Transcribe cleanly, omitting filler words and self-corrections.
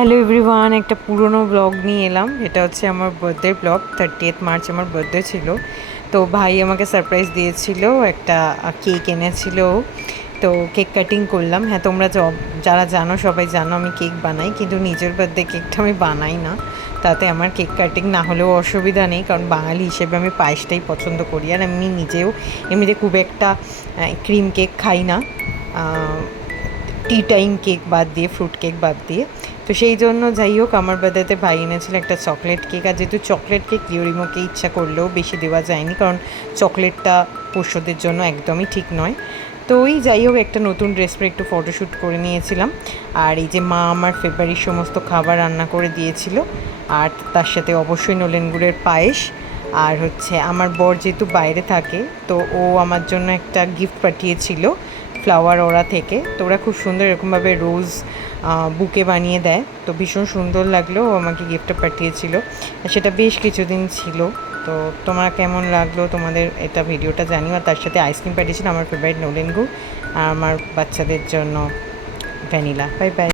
Hello everyone, একটা পুরনো blog নিয়ে এলাম। এটা হচ্ছে আমার বার্থডে ব্লগ। 30th মার্চ আমার বার্থডে ছিল। তো ভাই আমাকে সারপ্রাইজ দিয়েছিল, একটা কেক এনেছিল। তো কেক কাটিং করলাম। হ্যাঁ, তোমরা যারা জানো সবাই জানো আমি কেক বানাই, কিন্তু নিজের বার্থডে কেকটা আমি বানাই না। তাতে আমার কেক কাটিং না হলেও অসুবিধা নেই, কারণ বাঙালি হিসেবে আমি পায়েসটাই পছন্দ করি। আর আমি নিজেও এমনিতে খুব একটা ক্রিম কেক খাই না, টি টাইম কেক বাদ দিয়ে, ফ্রুট কেক বাদ দিয়ে। তো সেই জন্য যাই হোক, আমার বার্থডেতে ভাই এনেছিল একটা চকলেট কেক। আর যেহেতু চকলেট কেক লিওরিমোকে ইচ্ছা করলেও বেশি দেওয়া যায়নি, কারণ চকলেটটা পোষ্যদের জন্য একদমই ঠিক নয়। তো ওই যাই হোক, একটা নতুন ড্রেস পরে একটু ফটোশ্যুট করে নিয়েছিলাম। আর এই যে মা আমার ফেভারিট সমস্ত খাবার রান্না করে দিয়েছিল, আর তার সাথে অবশ্যই নলেন গুড়ের পায়েস। আর হচ্ছে আমার বর যেহেতু বাইরে থাকে, তো ও আমার জন্য একটা গিফট পাঠিয়েছিল ফ্লাওয়ার ওরা থেকে। তো ওরা খুব সুন্দর এরকমভাবে রোজ বুকে বানিয়ে দেয়, তো ভীষণ সুন্দর লাগলো। ও আমাকে গিফটটা পাঠিয়েছিল, সেটা বেশ কিছুদিন ছিল। তো তোমার কেমন লাগলো তোমাদের এটা ভিডিওটা জানিও। আর তার সাথে আইসক্রিম পাঠিয়েছিল, আমার ফেভারিট নলেন গুড়, আর আমার বাচ্চাদের জন্য ভ্যানিলা। Bye bye.